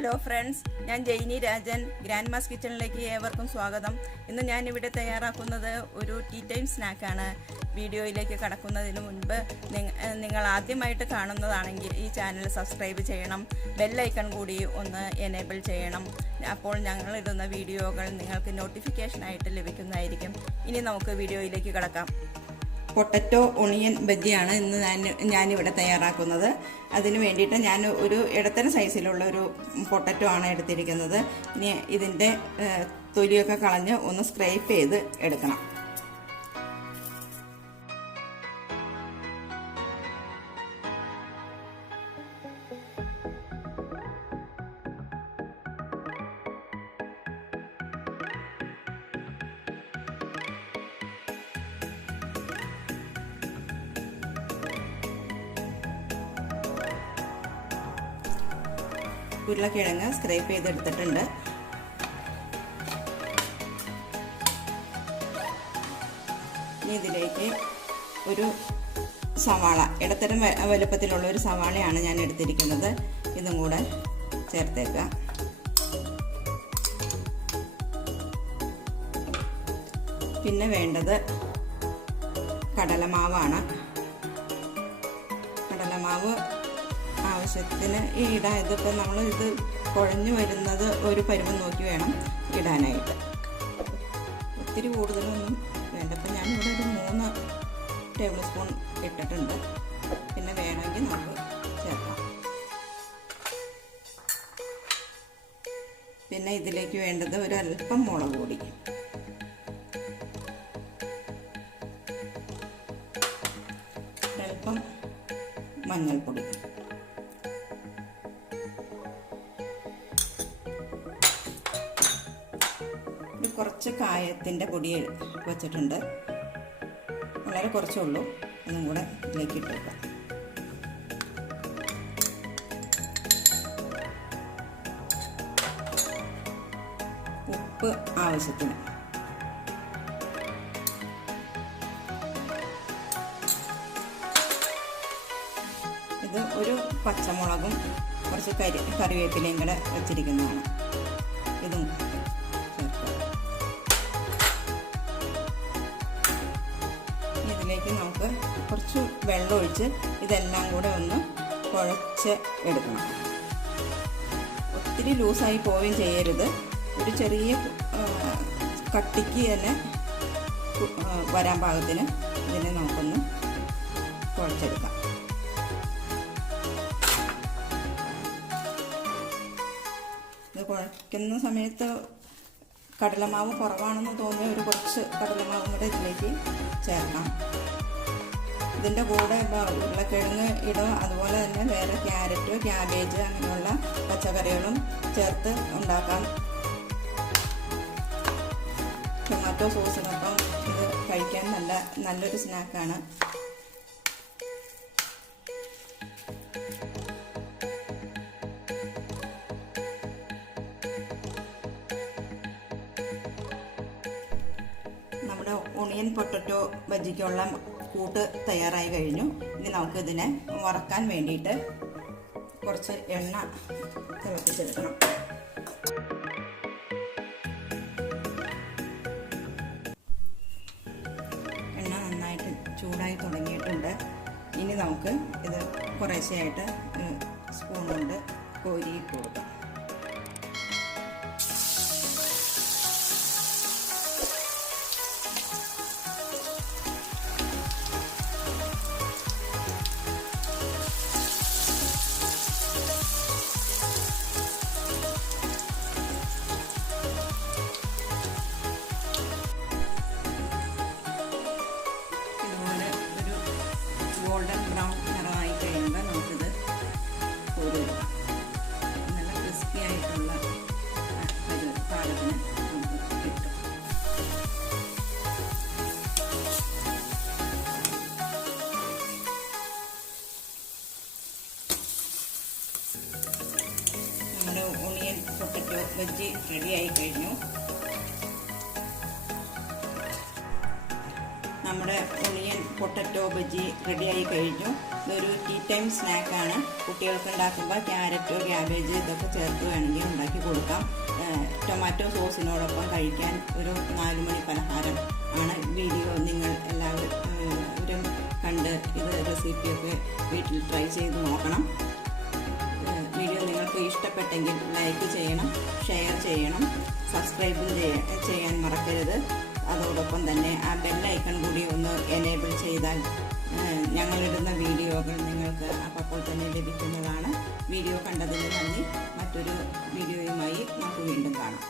Hello friends, ഞാൻ Jainy Rajan. Grand mass കിച്ചണിലേക്ക് ഏവർക്കും സ്വാഗതം. ഇന്ന് ഞാനിവിടെ തയ്യാറാക്കുന്നത് ഒരു ടീ ടൈം സ്നാക്കാണ്. വീഡിയോയിലേക്ക് കടക്കുന്നതിന് മുൻപ് നിങ്ങൾ ആദ്യമായിട്ട് കാണുന്നതാണെങ്കിൽ ഈ ചാനൽ സബ്സ്ക്രൈബ് ചെയ്യണം, ബെല്ലൈക്കൺ കൂടി ഒന്ന് എനേബിൾ ചെയ്യണം. അപ്പോൾ ഞങ്ങളിടുന്ന വീഡിയോകൾ നിങ്ങൾക്ക് നോട്ടിഫിക്കേഷനായിട്ട് ലഭിക്കുന്നതായിരിക്കും. ഇനി നമുക്ക് വീഡിയോയിലേക്ക് കടക്കാം. പൊട്ടറ്റോ ഒണിയൻ ബജിയാണ് ഇന്ന് ഞാനിവിടെ തയ്യാറാക്കുന്നത്. അതിന് വേണ്ടിയിട്ട് ഞാൻ ഒരു ഇടത്തരം സൈസിലുള്ള ഒരു പൊട്ടറ്റോ ആണ് എടുത്തിരിക്കുന്നത്. ഇനി ഇതിൻ്റെ തൊലിയൊക്കെ കളഞ്ഞ് ഒന്ന് സ്ക്രൈപ്പ് ചെയ്ത് എടുക്കണം. ഉരുളക്കിഴങ്ങ് സ്ക്രൈപ്പ് ചെയ്തെടുത്തിട്ടുണ്ട്. ഇനി ഇതിലേക്ക് ഒരു സവാള, ഇടത്തരം വലുപ്പത്തിലുള്ള ഒരു സവാളയാണ് ഞാൻ എടുത്തിരിക്കുന്നത്. ഇതും കൂടെ ചേർത്തേക്കുക. പിന്നെ വേണ്ടത് കടലമാവാണ്. കടലമാവ് ആവശ്യത്തിന് ഇടാം. ഇതിപ്പോൾ നമ്മൾ ഇത് കുഴഞ്ഞു വരുന്നത് ഒരു പരുവം നോക്കി വേണം ഇടാനായിട്ട്. ഒത്തിരി കൂടുതലൊന്നും വേണ്ട. ഇപ്പം ഞാനിവിടെ ഒരു 3 ടേബിൾ സ്പൂൺ ഇട്ടിട്ടുണ്ട്. പിന്നെ വേണമെങ്കിൽ നമുക്ക് ചേർക്കാം. പിന്നെ ഇതിലേക്ക് വേണ്ടത് ഒരു അല്പം മുളക് പൊടി, അല്പം മഞ്ഞൾപ്പൊടി, കുറച്ച് കായത്തിൻ്റെ പൊടി വെച്ചിട്ടുണ്ട്. വളരെ കുറച്ചേ ഉള്ളൂ. അതും കൂടെ ഇതിലേക്ക് ഇട്ടേക്കാം. ഉപ്പ് ആവശ്യത്തിന്. ഇത് ഒരു പച്ചമുളകും കുറച്ച് കറിവേപ്പിലയും കൂടെ വെച്ചിരിക്കുന്നതാണ്. ഇതും ഇതിലേക്ക് നമുക്ക് കുറച്ച് വെള്ളം ഒഴിച്ച് ഇതെല്ലാം കൂടെ ഒന്ന് കുഴച്ച് എടുക്കണം. ഒത്തിരി ലൂസായി പോവുകയും ചെയ്യരുത്. ഒരു ചെറിയ കട്ടിക്ക് തന്നെ വരാൻ പാകത്തിന് ഇതിനെ നമുക്കൊന്ന് കുഴച്ചെടുക്കാം. ഇത് കുഴയ്ക്കുന്ന സമയത്ത് കടലമാവ് കുറവാണെന്ന് തോന്നിയ ഒരു കുറച്ച് കടലമാവും കൂടെ ഇതിലേക്ക് ചേർക്കാം. ഇതിൻ്റെ കൂടെ ഉരുളക്കിഴങ്ങ് ഇടും. അതുപോലെ തന്നെ വേറെ ക്യാരറ്റ്, ക്യാബേജ് അങ്ങനെയുള്ള പച്ചക്കറികളും ചേർത്ത് ഉണ്ടാക്കാം. ടൊമാറ്റോ സോസിനൊപ്പം ഇത് കഴിക്കാൻ നല്ലൊരു സ്നാക്കാണ്. നമ്മുടെ ഒണിയൻ പൊട്ടറ്റോ ബജിക്കുള്ള കൂട്ട് തയ്യാറായി കഴിഞ്ഞു. ഇനി നമുക്കിതിനെ വറക്കാൻ വേണ്ടിയിട്ട് കുറച്ച് എണ്ണ തിളപ്പിച്ചെടുക്കണം. എണ്ണ നന്നായിട്ട് ചൂടായി തുടങ്ങിയിട്ടുണ്ട്. ഇനി നമുക്ക് ഇത് കുറേശ്ശെയായിട്ട് സ്പൂൺ കൊണ്ട് കോരിയിട്ട് കൊടുക്കാം. ഗോൾഡൻ ബ്രൗൺ നിറമായി കഴിയുമ്പോൾ നമുക്കിത് കോരിയെടുക്കാം. നല്ല ക്രിസ്പി ആയിട്ടുള്ള പാകത്തിന് നമുക്ക് കിട്ടും. നമ്മുടെ ഒണിയൻ പൊട്ടറ്റോ ബജി റെഡിയായി കഴിഞ്ഞു. നമ്മുടെ ഒണിയൻ പൊട്ടറ്റോ ബജി റെഡിയായി കഴിഞ്ഞു. ഇതൊരു ടീ ടൈം സ്നാക്കാണ്. കുട്ടികൾക്ക് ഉണ്ടാക്കുമ്പോൾ ക്യാരറ്റോ ക്യാബേജ് ഇതൊക്കെ ചേർത്ത് വേണമെങ്കിൽ ഉണ്ടാക്കി കൊടുക്കാം. ടൊമാറ്റോ സോസിനോടൊപ്പം കഴിക്കാൻ ഒരു 4 മണി പലഹാരം ആണ്. വീഡിയോ നിങ്ങൾ എല്ലാവരും കണ്ട് ഇത് റെസിപ്പിയൊക്കെ വീട്ടിൽ ട്രൈ ചെയ്ത് നോക്കണം. വീഡിയോ നിങ്ങൾക്ക് ഇഷ്ടപ്പെട്ടെങ്കിൽ ലൈക്ക് ചെയ്യണം, ഷെയർ ചെയ്യണം, സബ്സ്ക്രൈബും ചെയ്യാൻ മറക്കരുത്. അതോടൊപ്പം തന്നെ ആ ബെൽ ഐക്കൺ കൂടി ഒന്ന് എനേബിൾ ചെയ്താൽ ഞങ്ങളിടുന്ന വീഡിയോകൾ നിങ്ങൾക്ക് അപ്പോൾ തന്നെ ലഭിക്കുന്നതാണ്. വീഡിയോ കണ്ടതിന് നന്ദി. മറ്റൊരു വീഡിയോയുമായി നമുക്ക് വീണ്ടും കാണാം.